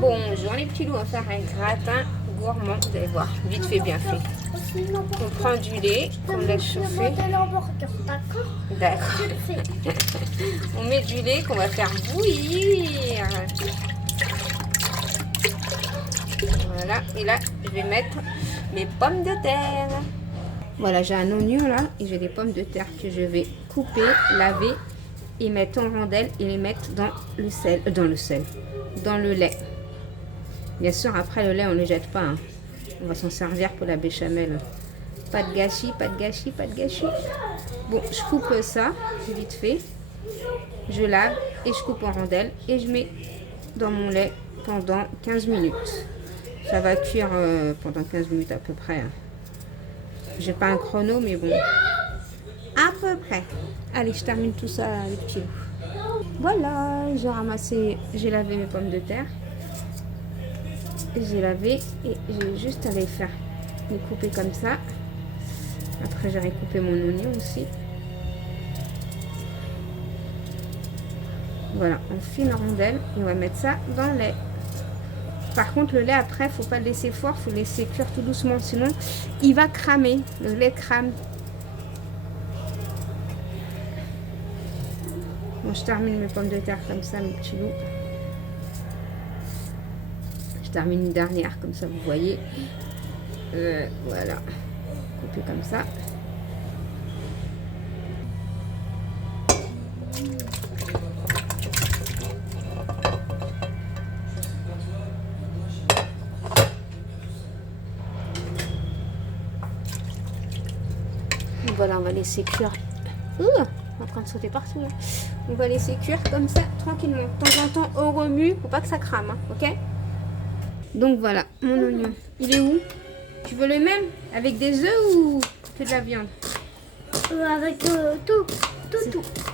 Bonjour les petits loups, on va faire un gratin gourmand, vous allez voir, vite fait, bien fait. On prend du lait, on laisse chauffer. D'accord. On met du lait qu'on va faire bouillir. Voilà, et là, je vais mettre mes pommes de terre. Voilà, j'ai un oignon là et j'ai des pommes de terre que je vais couper, laver et mettre en rondelles et les mettre dans le sel, dans le lait. Bien sûr, après le lait, on ne le jette pas. Hein. On va s'en servir pour la béchamel. Pas de gâchis, pas de gâchis, pas de gâchis. Bon, je coupe ça, vite fait. Je lave et je coupe en rondelles et je mets dans mon lait pendant 15 minutes. Ça va cuire pendant 15 minutes à peu près. Hein. J'ai pas un chrono, mais bon, à peu près. Allez, je termine tout ça, les petits loups. Voilà, j'ai ramassé, j'ai lavé mes pommes de terre. J'ai lavé et j'ai juste à les faire les couper comme ça. Après, j'ai recoupé mon oignon aussi. Voilà, on fine rondelle et on va mettre ça dans le lait. Par contre, le lait après, faut pas le laisser fort, faut le laisser cuire tout doucement, sinon il va cramer. Le lait crame. Bon, je termine mes pommes de terre comme ça, mes petits loups. Je termine une dernière, comme ça, vous voyez. Voilà. Couper comme ça. Voilà, on va laisser cuire. On est en train de sauter partout. Hein. On va laisser cuire comme ça, tranquillement. De temps en temps, on remue pour pas que ça crame. Hein, ok? Donc voilà, mon oignon. Il est où? Tu veux le même? Avec des œufs ou que de la viande? Avec tout.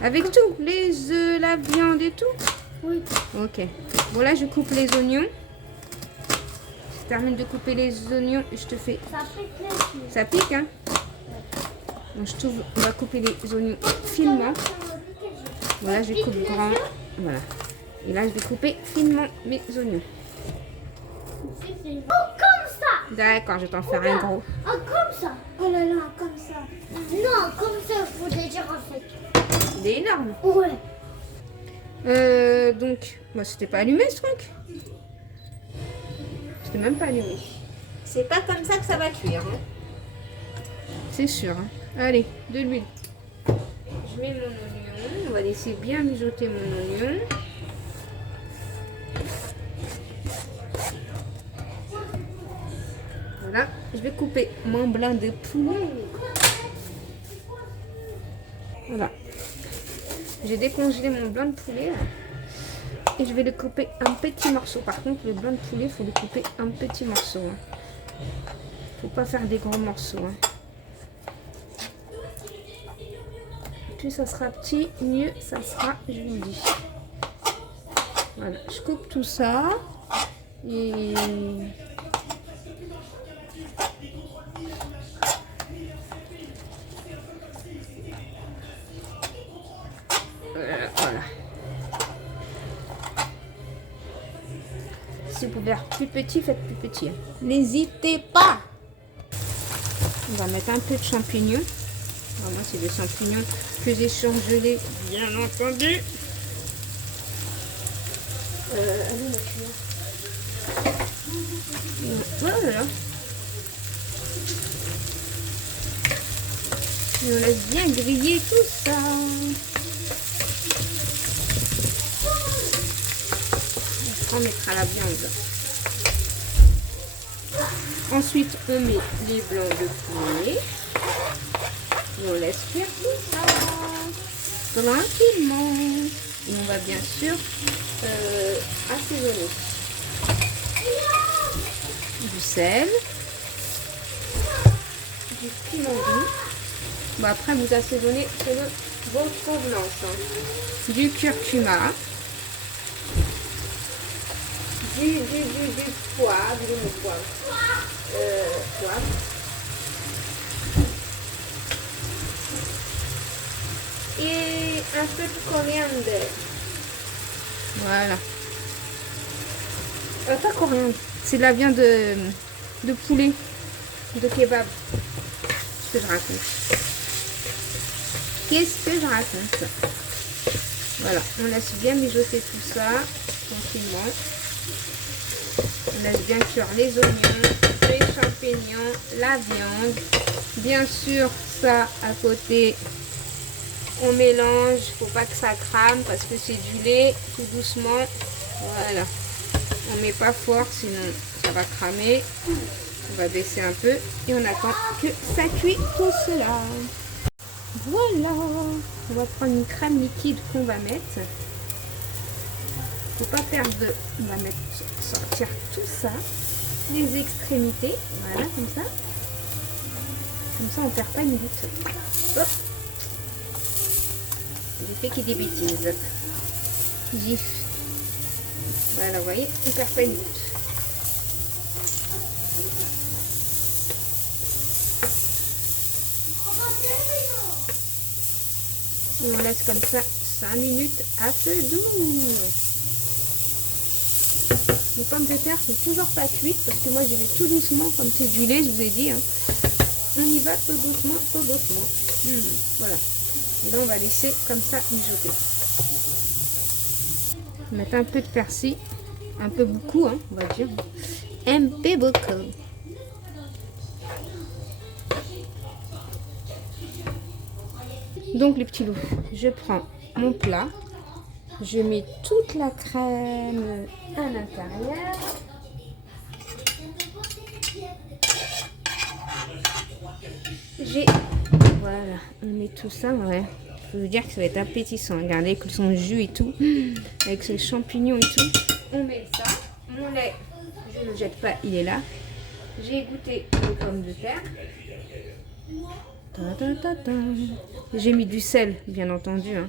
Avec tout? Les œufs, la viande et tout? Oui. Ok. Bon, là, je coupe les oignons. Je termine de couper les oignons et je te fais... Ça pique les yeux. Ça pique, hein? Donc, on va couper les oignons finement. Voilà, je coupe grand. Voilà. Et là, je vais couper finement mes oignons. Oh, comme ça. D'accord, je vais t'en faire un gros. Oh, comme ça. Oh là là, comme ça. Non, comme ça, il faut dire en fait. Il est énorme. Ouais. Donc, moi, c'était pas allumé ce truc. C'était même pas allumé. C'est pas comme ça que ça va cuire. Hein. C'est sûr. Hein. Allez, de l'huile. Je mets mon oignon. On va laisser bien mijoter mon oignon. Voilà. Je vais couper mon blanc de poulet. Voilà. J'ai décongelé mon blanc de poulet. Là. Et je vais le couper en petits morceaux. Par contre, le blanc de poulet, il faut le couper en petits morceaux. Hein. Faut pas faire des gros morceaux. Hein. Plus ça sera petit, mieux ça sera, je vous le dis. Voilà, je coupe tout ça. Et... voilà. Si vous pouvez faire plus petit, faites plus petit. Hein. N'hésitez pas. On va mettre un peu de champignons. Alors moi, c'est des champignons que j'ai surgelés, bien entendu. Allez, ma cuillère. Voilà. Et on laisse bien griller tout ça. On mettra la viande. Ensuite, on met les blancs de poulet. Et on laisse cuire tout ça tranquillement. Et on va bien sûr assaisonner. Du sel, du piment doux. Bon, après, vous assaisonnez selon votre convenance. Hein. Du curcuma. Du poivre, poivre. Et un peu de coriandre. Voilà. Pas coriandre. C'est de la viande de poulet, de kebab. Qu'est-ce que je raconte? Qu'est-ce que je raconte? Voilà, on laisse bien mijoter tout ça tranquillement. On laisse bien cuire les oignons, les champignons, la viande. Bien sûr, ça à côté, on mélange. Faut pas que ça crame parce que c'est du lait, tout doucement. Voilà. On met pas fort, sinon ça va cramer. On va baisser un peu et on attend que ça cuit tout cela. Voilà. On va prendre une crème liquide qu'on va mettre. Faut pas perdre de... On va mettre, sortir tout ça, les extrémités, voilà, comme ça. Comme ça, on perd pas une goutte. Hop. J'ai fait qu'il des bêtises. Gif. Voilà, vous voyez, on perd pas une goutte. Et on laisse comme ça 5 minutes à feu doux. Les pommes de terre sont toujours pas cuites parce que moi je vais tout doucement, comme c'est du lait, je vous ai dit. Hein. On y va tout doucement, tout doucement. Voilà. Et là on va laisser comme ça mijoter. On va mettre un peu de persil, un peu beaucoup, hein, on va dire. Un peu beaucoup. Donc les petits loups, je prends mon plat. Je mets toute la crème à l'intérieur. Voilà, on met tout ça, ouais. Je peux vous dire que ça va être appétissant. Regardez avec son jus et tout, avec ses champignons et tout. On met ça. Mon lait, je ne le jette pas, il est là. J'ai goûté les pommes de terre. J'ai mis du sel, bien entendu. Hein.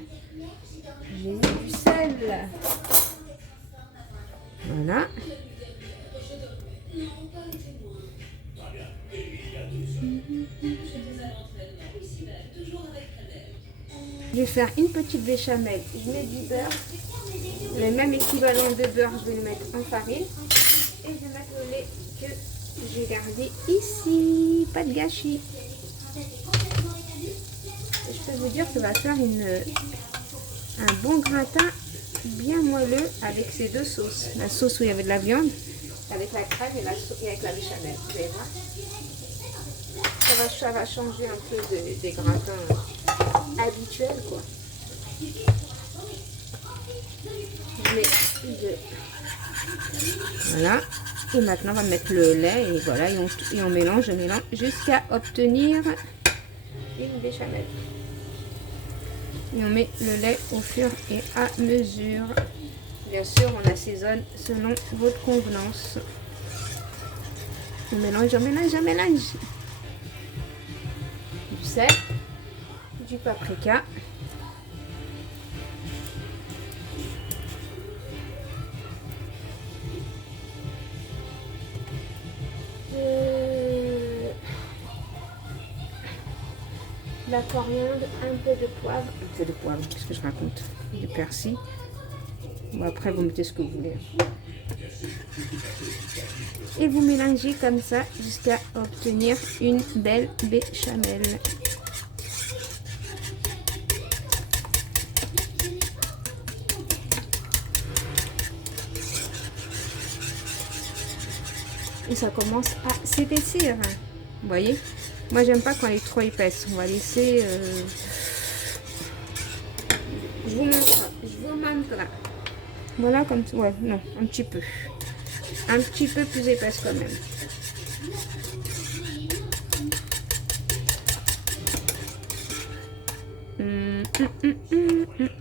J'ai mis du sel. Voilà. Je vais faire une petite béchamel. Je mets du beurre. Le même équivalent de beurre, je vais le mettre en farine. Et je vais mettre le lait que j'ai gardé ici. Pas de gâchis. Et je peux vous dire que ça va faire un bon gratin bien moelleux avec ces deux sauces. La sauce où il y avait de la viande, avec la crème et avec la béchamel. Vous allez voir. Ça va changer un peu des gratins habituels, quoi. Je mets voilà. Et maintenant, on va mettre le lait et voilà, et on mélange, jusqu'à obtenir une béchamel. Et on met le lait au fur et à mesure. Bien sûr, on assaisonne selon votre convenance. On mélange, on mélange, on mélange. Du sel, du paprika. La coriandre, un peu de poivre, qu'est-ce que je raconte? Du persil. Bon, après, vous mettez ce que vous voulez. Et vous mélangez comme ça jusqu'à obtenir une belle béchamel. Et ça commence à s'épaissir. Vous voyez? Moi, j'aime pas quand elle est trop épaisse. On va laisser... Je vous montre. Voilà, comme ça. Ouais, non, un petit peu. Un petit peu plus épaisse quand même.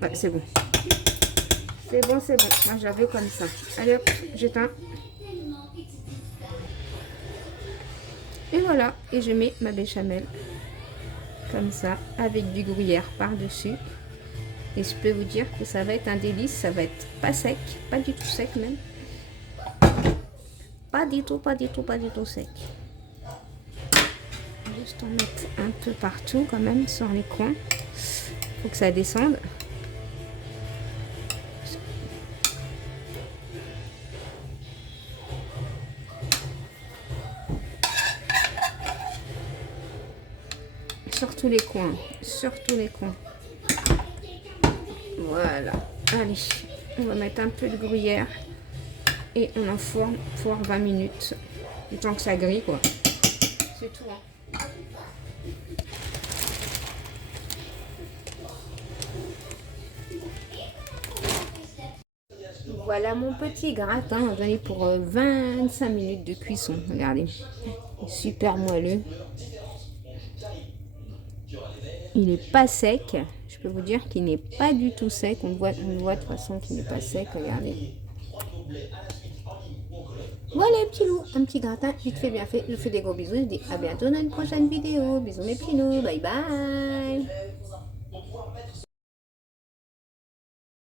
Ouais, c'est bon. C'est bon, c'est bon. Moi, je la veux comme ça. Allez, hop, j'éteins. Et voilà. Et je mets ma béchamel. Comme ça, avec du gruyère par-dessus. Et je peux vous dire que ça va être un délice. Ça va être pas sec. Pas du tout sec même. Pas du tout sec. Juste en mettre un peu partout quand même sur les coins. Faut que ça descende. sur tous les coins. Sur tous les coins. Voilà. Allez, on va mettre un peu de gruyère. Et on enfourne pour 20 minutes. Le temps que ça grille, quoi. C'est tout, hein. Voilà mon petit gratin. J'en ai pour 25 minutes de cuisson. Regardez. Super moelleux. Il n'est pas sec. Je peux vous dire qu'il n'est pas du tout sec. On voit de toute façon qu'il n'est pas sec. Regardez. Voilà les petits loups, un petit gratin vite fait bien fait. Je vous fais des gros bisous. Je vous dis à bientôt dans une prochaine vidéo. Bisous mes petits loups. Bye bye.